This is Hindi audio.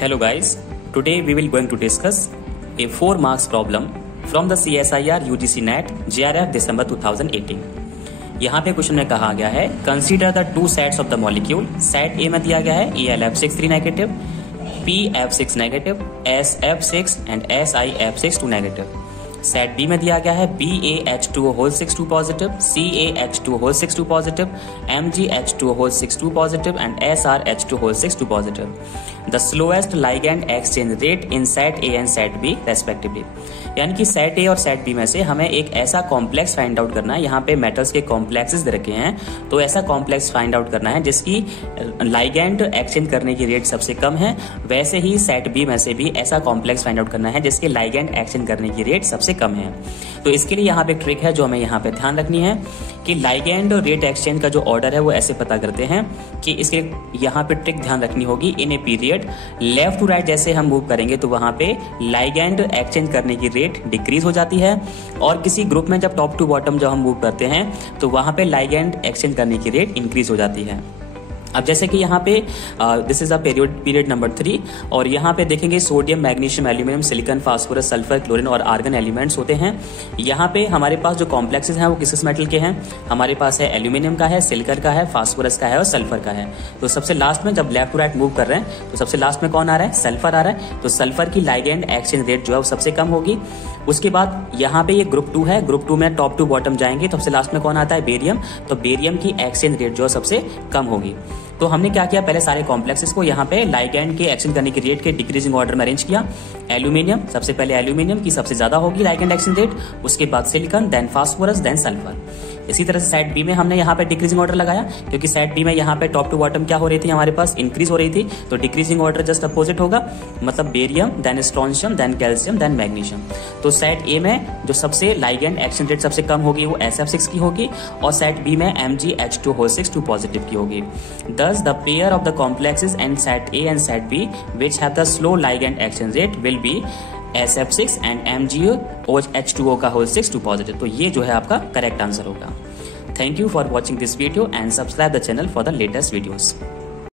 Hello guys, today we will going to discuss a 4 marks problem from the CSIR UGC NET JRF December 2018। यहाँ पे क्वेश्चन में कहा गया है consider the two sets of the molecule. Set A में दिया गया है ElF6 negative, PF6 negative, SF6 and SiF6 2 negative. Set B में दिया गया है BaH2O6 2 positive, CaH2O6 2 positive, MgH2O6 2 positive and SrH2O6 2 positive. The slowest ligand exchange rate in set A and set B respectively. यानी कि सेट ए और सेट बी में से हमें एक ऐसा कॉम्प्लेक्स फाइंड आउट करना है। यहाँ पे मेटल्स के कॉम्प्लेक्सेस दे रखे हैं, तो ऐसा कॉम्प्लेक्स फाइंड आउट करना है जिसकी लाइगैंड एक्सचेंज करने की रेट सबसे कम है। वैसे ही सेट बी में से भी ऐसा कॉम्प्लेक्स फाइंड आउट करना है जिसके लाइगैंड एक्सचेंज करने की रेट सबसे कम है। तो इसके लिए यहाँ पे एक ट्रिक है जो हमें यहाँ पे ध्यान रखनी है कि लाइगैंड रेट एक्सचेंज का जो ऑर्डर है वो ऐसे पता करते हैं कि इसके यहाँ पे ट्रिक ध्यान रखनी होगी। In a period left to right जैसे हम मूव करेंगे तो वहां पे लाइगैंड एक्सचेंज करने की रेट डिक्रीज हो जाती है, और किसी ग्रुप में जब टॉप टू बॉटम जब हम मूव करते हैं तो वहां पे लाइगैंड एक्सचेंज करने की रेट इंक्रीज हो जाती है। अब जैसे कि यहाँ पे this is a period number 3, और यहाँ पे देखेंगे sodium, magnesium, aluminium, silicon, phosphorus, sulphur, chlorine और आर्गन एलिमेंट्स होते हैं। यहाँ पे हमारे पास जो कॉम्प्लेक्सेस हैं वो किस मेटल के हैं? हमारे पास है एल्यूमिनियम का है, सिलिकॉन का है, फास्फोरस का है और सल्फर का है। तो सबसे लास्ट में जब लेफ्ट टू राइट मूव कर रहे हैं तो सबसे लास्ट में कौन आ रहा है? सल्फर आ रहा है। तो सल्फर की लाइगैंड एक्सचेंज रेट जो है वो सबसे कम होगी। उसके बाद यहाँ पे ये ग्रुप 2 है, ग्रुप 2 में टॉप टू बॉटम जाएंगे तो सबसे लास्ट में कौन आता है? बेरियम। तो बेरियम की एक्सचेंज रेट जो है सबसे कम होगी। तो हमने क्या किया, पहले सारे कॉम्प्लेक्सेस को यहाँ पे लाइगैंड के एक्सचेंज करने की रेट के डिक्रीजिंग ऑर्डर में अरेंज किया। एल्यूमिनियम, सबसे पहले एल्यूमिनियम की सबसे ज्यादा होगी लाइगैंड एक्सचेंज रेट, उसके बाद silicon, then phosphorus, then sulphur. इसी तरह से सेट बी में हमने यहाँ पे डिक्रीजिंग ऑर्डर लगाया, क्योंकि सेट बी में यहाँ पे टॉप टू बॉटम क्या हो रही थी, हमारे पास इंक्रीज हो रही थी। तो डिक्रीजिंग ऑर्डर जस्ट अपोजिट होगा, मतलब barium, then strontium, then calcium, then magnesium. तो सेट ए में जो सबसे लाइगैंड एक्सचेंज रेट सबसे कम होगी वो SF6 की होगी, और सेट बी में MgH2O6 2 पॉजिटिव की होगी। Thus the pair of the complexes and set A and set B which have the slow ligand exchange rate will be SF6 and MgH2O6 2 positive. तो ये जो है आपका करेक्ट आंसर होगा। Thank you for watching this video and subscribe the channel for the latest videos.